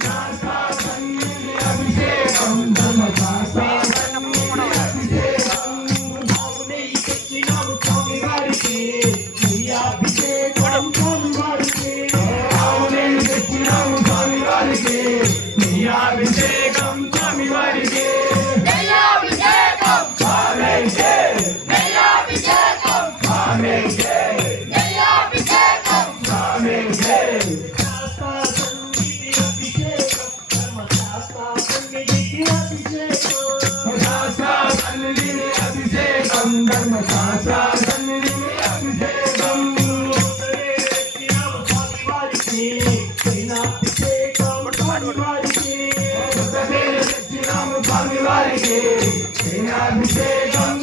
Nasa అభిషేకం స్వామి వారికి Santa. I'm not mistaken.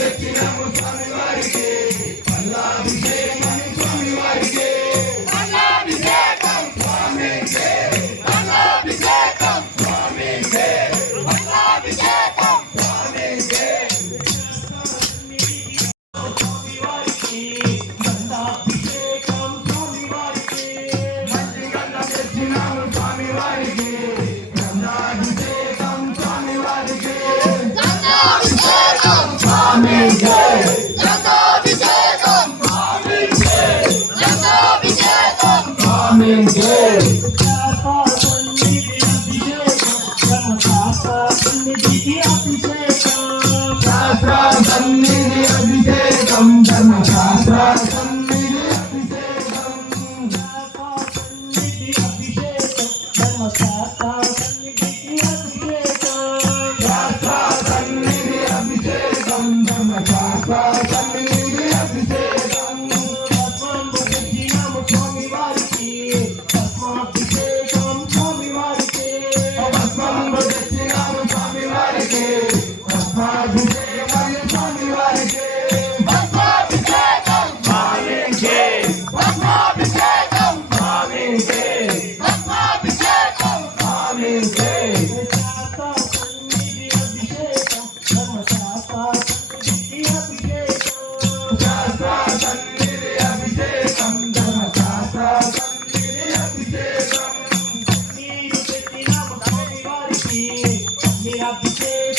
దక్షిణము స్వామి వారికి Bingo! We have to say.